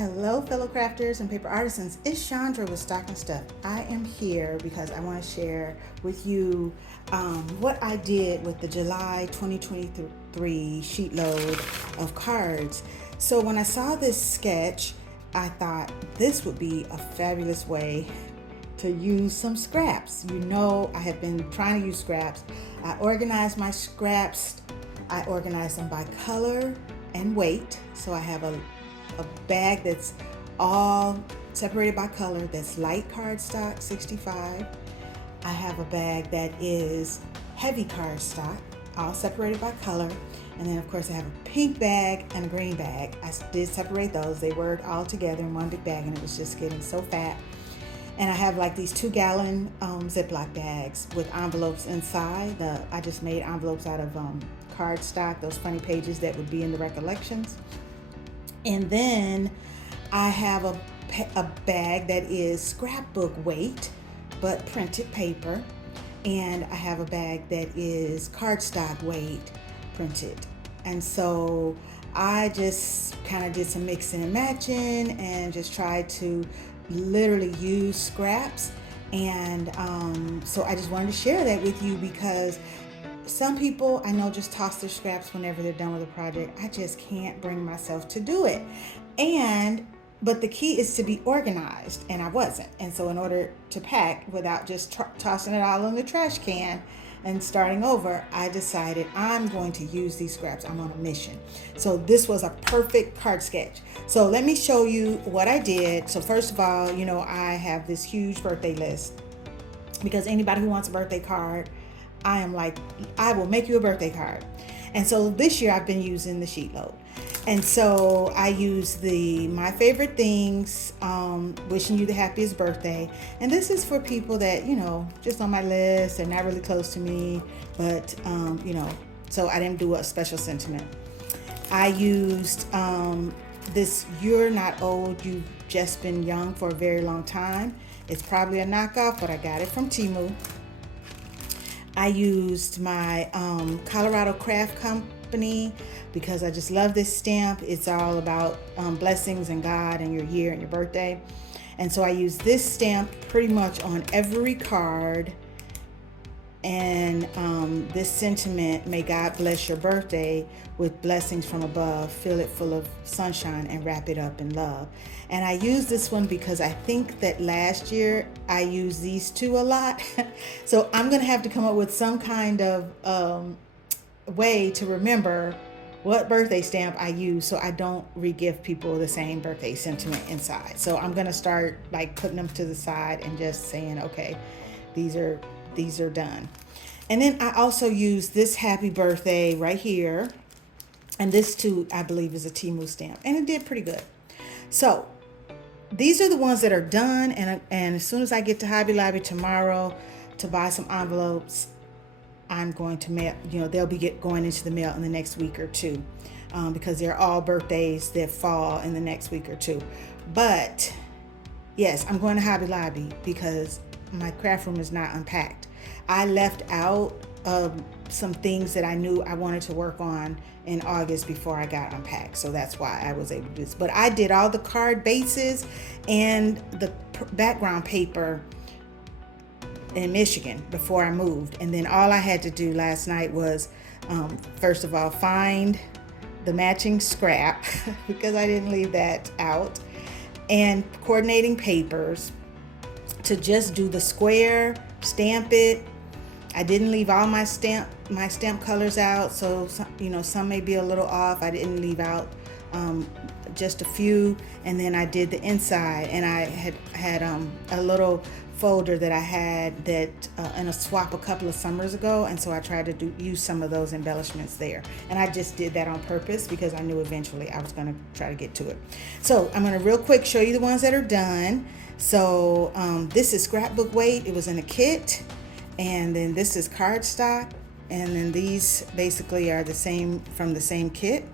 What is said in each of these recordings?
Hello, fellow crafters and paper artisans. It's Chandra with Stock and Stuff. I am here because I want to share with you what I did with the July 2023 sheet load of cards. So when I saw this sketch, I thought this would be a fabulous way to use some scraps. You know, I have been trying to use scraps. I organized my scraps. I organized them by color and weight. So I have a bag that's all separated by color, that's light cardstock 65. I have a bag that is heavy cardstock, all separated by color. And then of course I have a pink bag and a green bag. I did separate those. They were all together in one big bag and it was just getting so fat. And I have like these 2-gallon Ziploc bags with envelopes inside. I just made envelopes out of cardstock, those funny pages that would be in the recollections. And then I have a bag that is scrapbook weight, but printed paper. And I have a bag that is cardstock weight, printed. And so I just kind of did some mixing and matching and just tried to literally use scraps. And so I just wanted to share that with you because some people I know just toss their scraps whenever they're done with a project. I just can't bring myself to do it. But the key is to be organized, and I wasn't. And so in order to pack without just tossing it all in the trash can and starting over, I decided I'm going to use these scraps. I'm on a mission. So this was a perfect card sketch. So let me show you what I did. So first of all, you know, I have this huge birthday list because anybody who wants a birthday card, I am like, I will make you a birthday card. And so this year I've been using the sheet load. And so I use the My Favorite Things, wishing you the happiest birthday. And this is for people that, you know, just on my list, they're not really close to me, but, you know, so I didn't do a special sentiment. I used this You're Not Old, You've Just Been Young for a very long time. It's probably a knockoff, but I got it from Temu. I used my Colorado Craft Company because I just love this stamp. It's all about blessings and God and your year and your birthday. And so I use this stamp pretty much on every card. And this sentiment, may God bless your birthday with blessings from above, fill it full of sunshine and wrap it up in love. And I use this one because I think that last year I used these two a lot. So I'm going to have to come up with some kind of way to remember what birthday stamp I use so I don't re-gift people the same birthday sentiment inside. So I'm going to start like putting them to the side and just saying, okay, these are done. And then I also use this happy birthday right here. And this too, I believe, is a Temu stamp. And it did pretty good. So these are the ones that are done. And as soon as I get to Hobby Lobby tomorrow to buy some envelopes, I'm going to mail, you know, they'll be going into the mail in the next week or two because they're all birthdays that fall in the next week or two. But yes, I'm going to Hobby Lobby because my craft room is not unpacked. I left out some things that I knew I wanted to work on in August before I got unpacked. So that's why I was able to do this. But I did all the card bases and the background paper in Michigan before I moved. And then all I had to do last night was, first of all, find the matching scrap because I didn't leave that out, and coordinating papers to just do the square, stamp it. I didn't leave all my stamp colors out, so some may be a little off. I didn't leave out just a few, and then I did the inside, and I had a little folder that I had that in a swap a couple of summers ago, and so I tried to use some of those embellishments there, and I just did that on purpose because I knew eventually I was going to try to get to it. So I'm going to real quick show you the ones that are done. So this is scrapbook weight. It was in a kit. And then this is cardstock. And then these basically are the same from the same kit.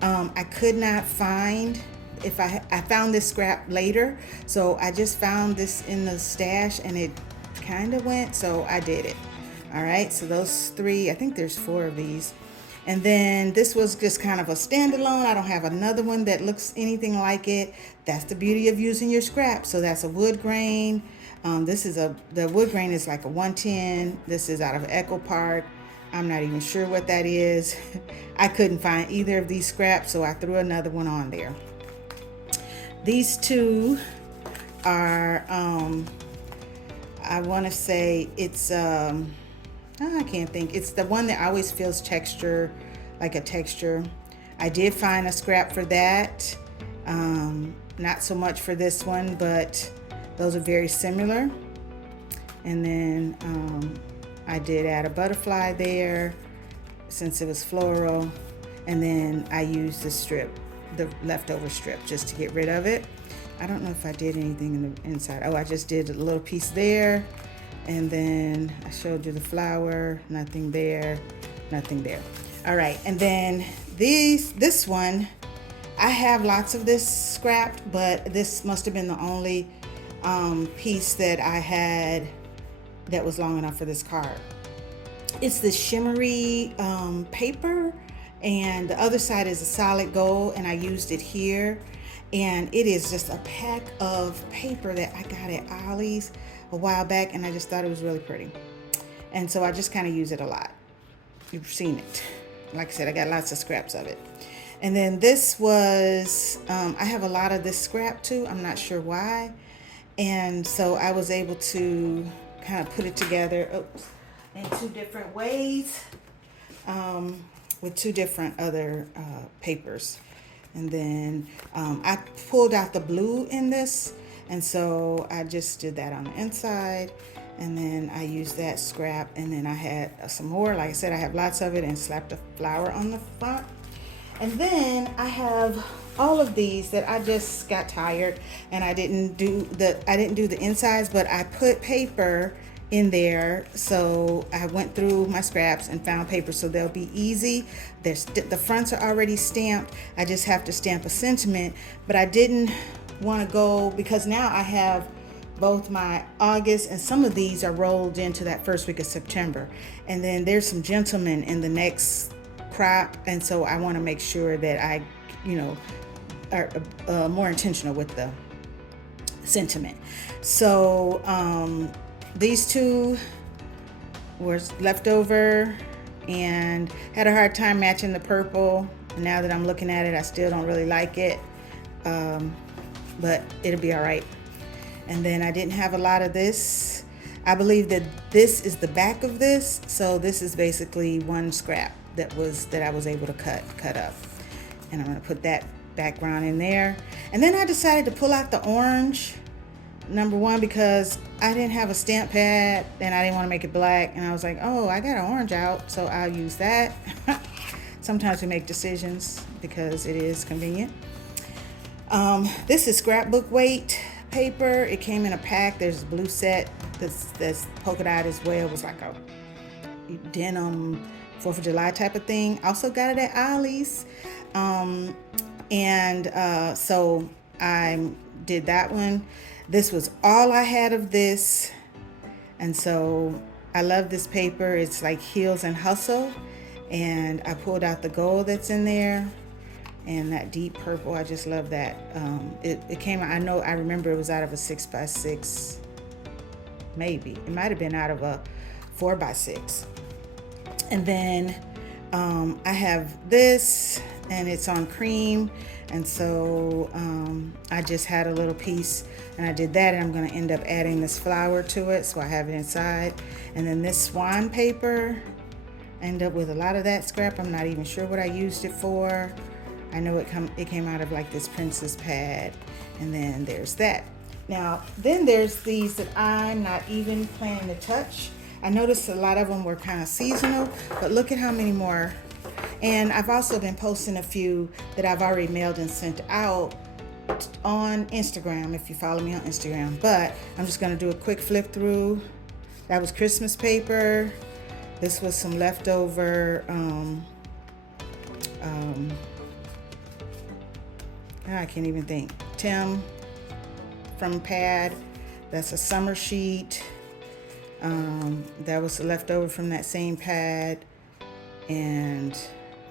I could not find, I found this scrap later. So I just found this in the stash and it kind of went. So I did it. All right. So those three, I think there's 4 of these. And then this was just kind of a standalone. I don't have another one that looks anything like it. That's the beauty of using your scraps. So that's a wood grain. The wood grain is like a 110. This is out of Echo Park. I'm not even sure what that is. I couldn't find either of these scraps, so I threw another one on there. These two are, I want to say it's, I can't think. It's the one that always feels texture, like a texture. I did find a scrap for that. Not so much for this one, but those are very similar. And then I did add a butterfly there since it was floral. And then I used the strip, the leftover strip, just to get rid of it. I don't know if I did anything in the inside. Oh, I just did a little piece there. And then I showed you the flower, nothing there, nothing there. All right, and then this one, I have lots of this scrapped, but this must have been the only piece that I had that was long enough for this card. It's the shimmery paper, and the other side is a solid gold, and I used it here. And it is just a pack of paper that I got at Ollie's a while back, and I just thought it was really pretty. And so I just kind of use it a lot. You've seen it. Like I said, I got lots of scraps of it. And then this was, I have a lot of this scrap too. I'm not sure why. And so I was able to kind of put it together in two different ways with two different other papers. And then I pulled out the blue in this, and so I just did that on the inside, and then I used that scrap, and then I had some more. Like I said, I have lots of it, and slapped a flower on the front. And then I have all of these that I just got tired, and I didn't do the insides, but I put paper in there. So I went through my scraps and found paper, so they'll be easy. The fronts are already stamped. I just have to stamp a sentiment, but I didn't want to go, because now I have both my August, and some of these are rolled into that first week of September. And then there's some gentlemen in the next crop, and so I want to make sure that I, are more intentional with the sentiment. So these two were left over, and had a hard time matching the purple. And now that I'm looking at it, I still don't really like it, but it'll be all right. And then I didn't have a lot of this. I believe that this is the back of this, so this is basically one scrap that I was able to cut up. And I'm going to put that background in there. And then I decided to pull out the orange, number one, because I didn't have a stamp pad and I didn't want to make it black. And I was like, oh, I got an orange out, so I'll use that. Sometimes we make decisions because it is convenient. This is scrapbook weight paper. It came in a pack. There's a blue set that's polka dot as well. It was like a denim 4th of July type of thing. Also got it at Ollie's. So I did that one. This was all I had of this. And so I love this paper. It's like Heels and Hustle. And I pulled out the gold that's in there. And that deep purple, I just love that. It came out, I remember it was out of a 6x6. Maybe. It might have been out of a 4x6. And then I have this, and it's on cream. And so I just had a little piece, and I did that, and I'm going to end up adding this flower to it, so I have it inside. And then this swan paper, I end up with a lot of that scrap. I'm not even sure what I used it for. I know it came out of like this princess pad. And then there's that. Now, then there's these that I'm not even planning to touch. I noticed a lot of them were kind of seasonal, but look at how many more. And I've also been posting a few that I've already mailed and sent out on Instagram, if you follow me on Instagram. But I'm just going to do a quick flip through. That was Christmas paper. This was some leftover I can't even think. Tim from Pad. That's a summer sheet. That was left over from that same pad. And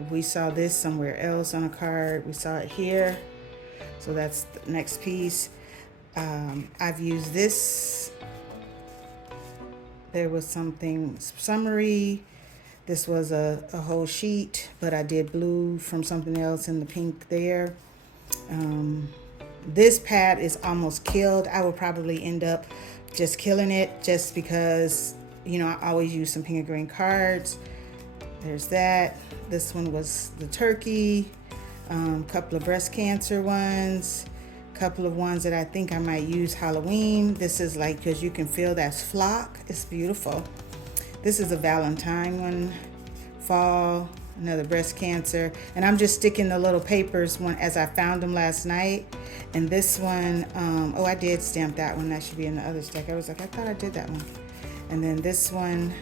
We saw this somewhere else on a card. We saw it here. So that's the next piece. I've used this. There was something summary. This was a whole sheet, but I did blue from something else in the pink there. This pad is almost killed. I will probably end up just killing it just because, I always use some pink and green cards. There's that. This one was the turkey, couple of breast cancer ones, couple of ones that I think I might use Halloween. This is like, because you can feel that's flock. It's beautiful. This is a Valentine one, fall, another breast cancer. And I'm just sticking the little papers one as I found them last night. And this one, I did stamp that one. That should be in the other stack. I was like, I thought I did that one. And then this one,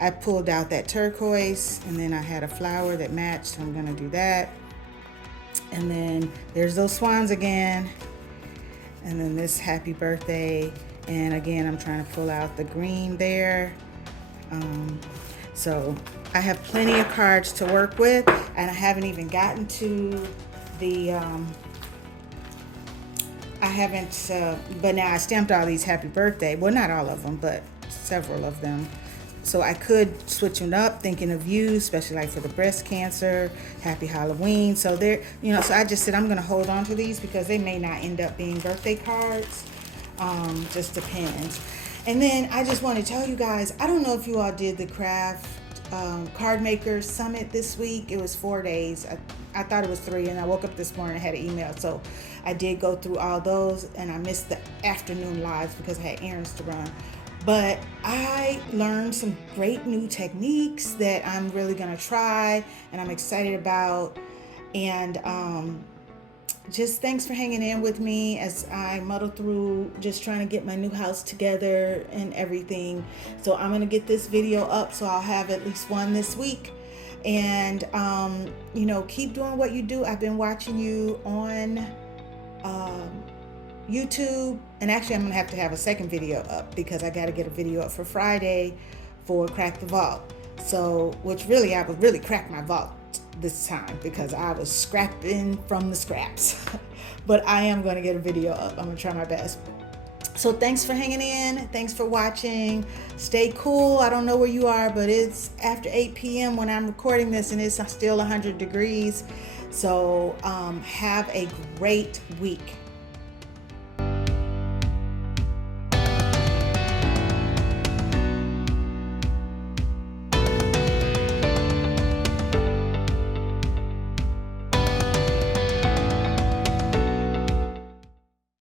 I pulled out that turquoise, and then I had a flower that matched, so I'm gonna do that. And then there's those swans again. And then this happy birthday. And again, I'm trying to pull out the green there. So I have plenty of cards to work with, and I haven't even gotten to the, but now I stamped all these happy birthday. Well, not all of them, but several of them. So I could switch them up, thinking of you, especially like for the breast cancer, happy Halloween. So there, so I just said I'm going to hold on to these because they may not end up being birthday cards. Just depends. And then I just want to tell you guys, I don't know if you all did the craft card makers summit this week. It was 4 days. I thought it was 3, and I woke up this morning and had an email. So I did go through all those, and I missed the afternoon lives because I had errands to run. But I learned some great new techniques that I'm really going to try and I'm excited about. And just thanks for hanging in with me as I muddle through just trying to get my new house together and everything. So I'm going to get this video up, so I'll have at least one this week. And, keep doing what you do. I've been watching you on YouTube, and actually I'm gonna have to have a second video up because I got to get a video up for Friday for Crack the Vault. So, which really, I would really crack my vault this time because I was scrapping from the scraps. But I am going to get a video up. I'm going to try my best. So thanks for hanging in. Thanks for watching. Stay cool. I don't know where you are, but it's after 8 p.m. when I'm recording this, and it's still 100 degrees. So have a great week.